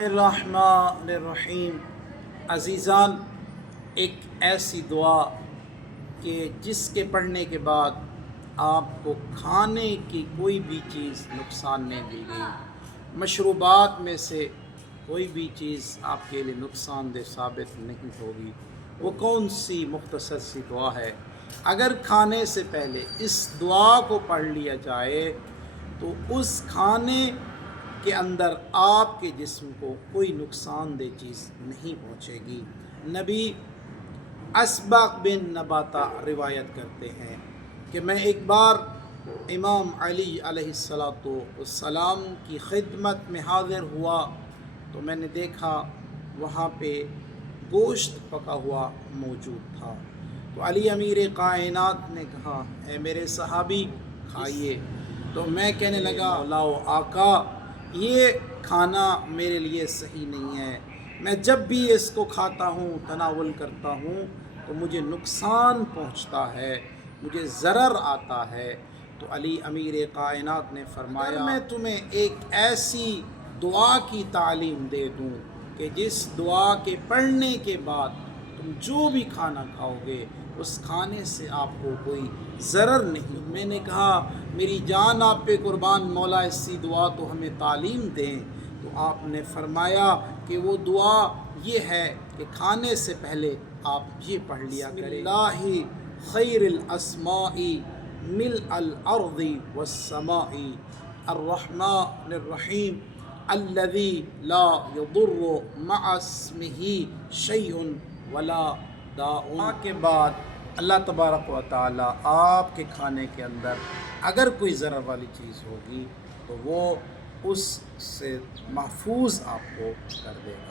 الرحمن عزیزان، ایک ایسی دعا کہ جس کے پڑھنے کے بعد آپ کو کھانے کی کوئی بھی چیز نقصان نہیں دی گئی، مشروبات میں سے کوئی بھی چیز آپ کے لیے نقصان دہ ثابت نہیں ہوگی۔ وہ کون سی مختصر سی دعا ہے؟ اگر کھانے سے پہلے اس دعا کو پڑھ لیا جائے تو اس کھانے کے اندر آپ کے جسم کو کوئی نقصان دہ چیز نہیں پہنچے گی۔ نبی اسباق بن نباتہ روایت کرتے ہیں کہ میں ایک بار امام علی علیہ السلام کی خدمت میں حاضر ہوا تو میں نے دیکھا وہاں پہ گوشت پکا ہوا موجود تھا، تو علی امیر کائنات نے کہا اے میرے صحابی کھائیے، تو میں کہنے لگا لاؤ آقا، یہ کھانا میرے لیے صحیح نہیں ہے، میں جب بھی اس کو کھاتا ہوں تناول کرتا ہوں تو مجھے نقصان پہنچتا ہے، مجھے ضرر آتا ہے۔ تو علی امیر کائنات نے فرمایا میں تمہیں ایک ایسی دعا کی تعلیم دے دوں کہ جس دعا کے پڑھنے کے بعد تم جو بھی کھانا کھاؤ گے اس کھانے سے آپ کو کوئی ضرر نہیں۔ میں نے کہا میری جان آپ پہ قربان مولا، اسی دعا تو ہمیں تعلیم دیں۔ تو آپ نے فرمایا کہ وہ دعا یہ ہے کہ کھانے سے پہلے آپ یہ پڑھ لیا کریں، بسم اللہ خیر الاسماء ملء الارض والسماء الرحمن الرحیم الذي لا يضر مع اسمه شيء ولا داء۔ کے بعد اللہ تبارک و تعالی آپ کے کھانے کے اندر اگر کوئی ضرر والی چیز ہوگی تو وہ اس سے محفوظ آپ کو کر دے گا۔